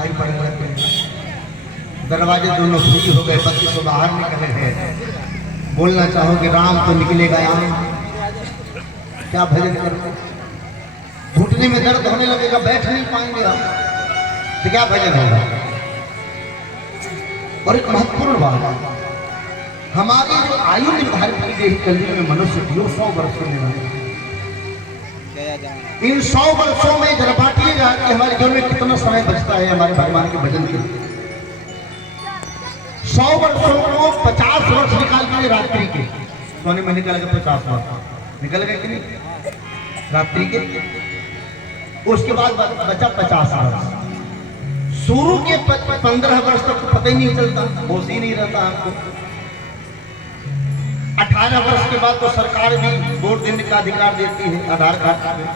सुनाई पड़ने लगे। दरवाजे दोनों फ्री हो गए, पति तो बाहर निकले हैं। बोलना चाहोगे राम तो निकलेगा यहाँ, क्या भजन करो? घुटने में दर्द होने लगेगा, बैठ नहीं पाएंगे हम, तो क्या भजन होगा? और एक महत्वपूर्ण बात, हमारी जो आयु निर्धारित की गई कलयुग में मनुष्य की 100 वर्ष होने वाले। इन 100 वर्षों में जरा बांटिएगा कि हमारे जीवन में कितना समय बचता है हमारे भगवान के भजन के लिए। 100 वर्षों को 50 वर्ष निकाल के रात्रि के, सोने में निकल गए 50 वर्ष निकल गए कि नहीं रात्रि के। उसके बाद बचा 50 वर्ष। शुरू के 15 वर्ष तक तो पता ही नहीं चलता, होश ही नहीं रहता आपको। 18 वर्ष के बाद तो सरकार भी वोट देने का अधिकार देती है आधार कार्ड में।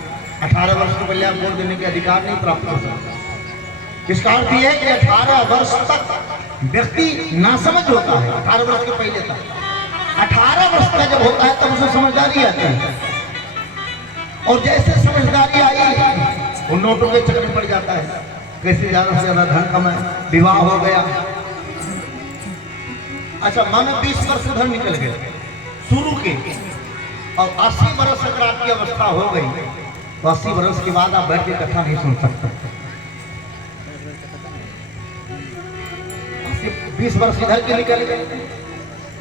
18 वर्ष के पहले आप वोट देने के अधिकार नहीं प्राप्त हो सकता। इसका अर्थ यह है कि 18 वर्ष तक व्यक्ति नासमझ होता है। 18 वर्ष के पहले तक, 18 वर्ष का जब होता है तब उसे समझदारी आती है। और जैसे समझदारी आई वो नोटों के चक्कर में पड़ जाता है, कैसे ज्यादा से ज्यादा धन कमाए, विवाह हो गया। अच्छा मानो 20 वर्ष उधर निकल गए शुरू के, और 80 वर्ष अगर आपकी अवस्था हो गई तो 80 वर्ष के बाद आप बैठ के कथा नहीं सुन सकते। 20 वर्ष इधर के निकल गए,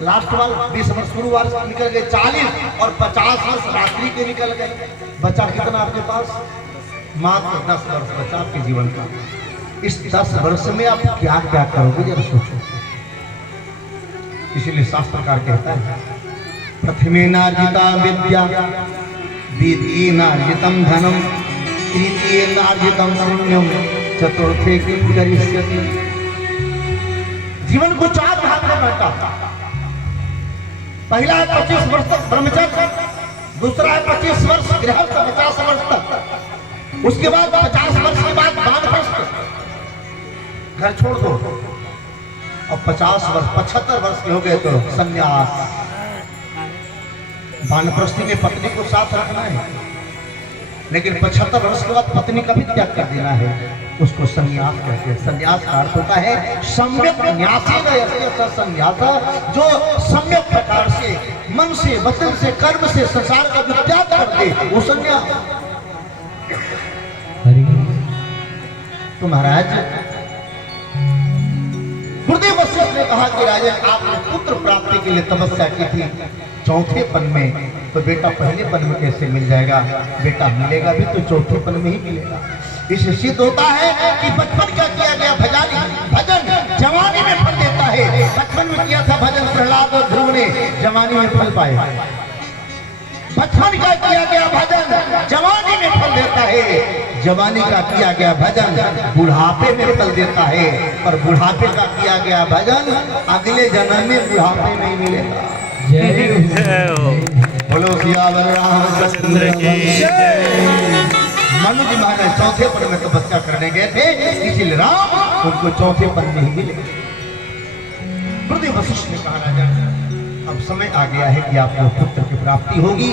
लास्ट वाल 20 वर्ष शुरू वर्ष निकल गए, 40 और 50 वर्ष रात्रि के निकल गए। बचा कितना आपके पास? मात्र 10 वर्ष बचा आपके जीवन का। इस 10 वर्ष में आप क्या क्या करोगे जरा सोचो। इसीलिए शास्त्रकार कहता है, प्रथमेनार्जिता विद्या, द्वितीयेनार्जितं धनम, तृतीयेनार्जितं पुण्यम, चतुर्थे किं करिष्यति। जीवन को 4 भाग में बांटा। पहला है 25 वर्ष तक ब्रह्मचर्य, दूसरा है 25 वर्ष गृहस्थ 50 वर्ष तक, उसके बाद 50 वर्ष के बाद वानप्रस्थ, घर छोड़ दो, और 50 वर्ष 75 वर्ष के हो गए तो संन्यास। वानप्रस्थी में पत्नी को साथ रखना है, लेकिन 75 वर्ष के बाद पत्नी का भी त्याग कर देना है, उसको संन्यास कहते हैं। संन्यास का अर्थ होता है सम्यक न्यासेन यस्य संन्यास, जो सम्यक प्रकार से मन से, वचन से, कर्म से संसार का जो त्याग कर दे वो संन्यास। तो महाराज गुरुदेव वशिष्ठ ने कहा कि राजन आपने पुत्र प्राप्ति के लिए तपस्या की थी 4थे पन में, तो बेटा पहले पन में कैसे मिल जाएगा? बेटा मिलेगा भी तो 4थे पन में ही मिलेगा। इससे सिद्ध होता है कि बचपन क्या किया गया भजन जवानी में फल देता है। बचपन में किया था भजन प्रहलाद और ध्रुव ने, जवानी में फल पाए। बचपन का किया गया भजन जवानी में फल देता है, जवानी का किया गया भजन बुढ़ापे में फल देता है, और बुढ़ापे का किया गया भजन अगले जन्म में बुढ़ापे नहीं मिलेगा। बोलो सियावर रामचंद्र की जय। मनु जी महाराज 4थे पन में तपस्या करने गए थे, इसीलिए राम उनको 4थे पन में ही मिले। गुरुदेव वशिष्ठ ने कहा राजा अब समय आ गया है कि आपको पुत्र की प्राप्ति होगी।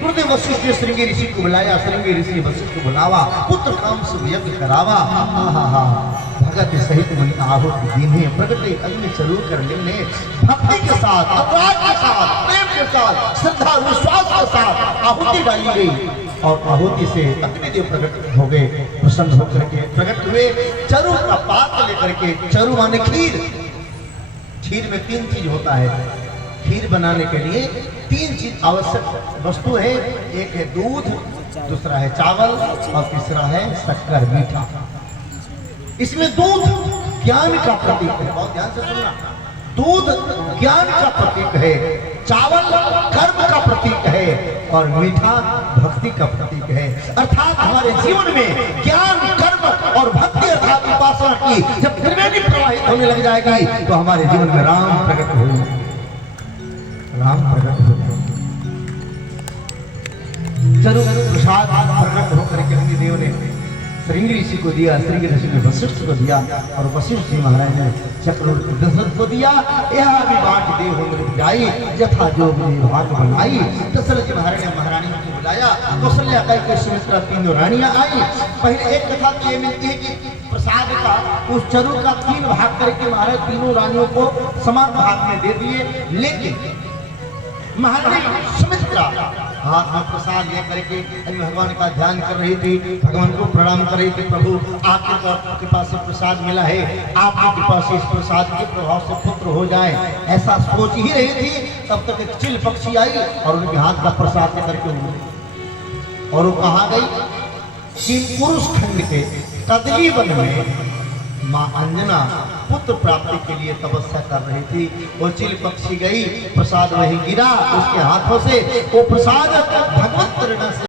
गुरुदेव वशिष्ठ ने श्रृंगी ऋषि को बुलाया, श्रृंगी ऋषि वशिष्ठ को बुलावा, पुत्र काम से यज्ञ करावा। भगत सहित मन आहुति दीने, प्रगटे अग्नि चलू कर लेने, भक्ति के साथ, अपराध के साथ, प्रेम के साथ, श्रद्धा विश्वास के साथ आहुति डाली गई, और आहुति से अग्निदेव प्रकट हो गए। प्रसन्न होकर के प्रकट हुए, चरु का पात्र लेकर के, चरु माने खीर। खीर में 3 चीज होता है। खीर बनाने के लिए 3 चीज आवश्यक वस्तु है, एक है दूध, दूसरा है चावल, और तीसरा है शक्कर, मीठा। इसमें दूध ज्ञान का प्रतीक है, बहुत ध्यान से सुनना। दूध ज्ञान का प्रतीक है, चावल कर्म का प्रतीक है, और मीठा भक्ति का प्रतीक है। अर्थात हमारे जीवन में ज्ञान, कर्म और भक्ति अर्थात उपासना की जब त्रिवेणी प्रवाहित होने लग जाएगी तो हमारे जीवन में राम प्रकट होंगे, राम प्रकट होते हैं। चलो प्रसाद प्रकट होकर के अग्निदेव ने श्रृंगी ऋषि को दिया, श्रृंगी ऋषि ने वशिष्ठ को दिया, और वशिष्ठ जी महाराज ने चक्रवर्ती दशरथ को दिया। यह भी बांट दे हो जाई, यथा जो भाग बनाई। दशरथ जी महाराज ने महारानी को बुलाया। कौशल्या के सुमित्रा तीनों रानियां आई। पहले एक कथा तो ये मिलती है कि प्रसाद का उस चरु का 3 भाग करके महाराज तीनों रानियों को समान भाग में दे दिए। लेकिन महारानी सुमित्रा हाथ में प्रसाद लेकर के भगवान का ध्यान कर रही थी, भगवान को प्रणाम कर रही थी। प्रभु आपके कृपा से प्रसाद मिला है, आपकी कृपा से इस प्रसाद के प्रभाव से पुत्र हो जाए, ऐसा सोच ही रही थी। तब तक एक चिल पक्षी आई और उनके हाथ का प्रसाद लेकर के उड़, और वो कहाँ गई? 3 पुरुष खंड के कदली वन में माँ अंजना पुत्र प्राप्ति के लिए तपस्या कर रही थी। वो चिल पक्षी गई, प्रसाद वहीं गिरा उसके हाथों से। वो प्रसाद भगवत प्रेरणा से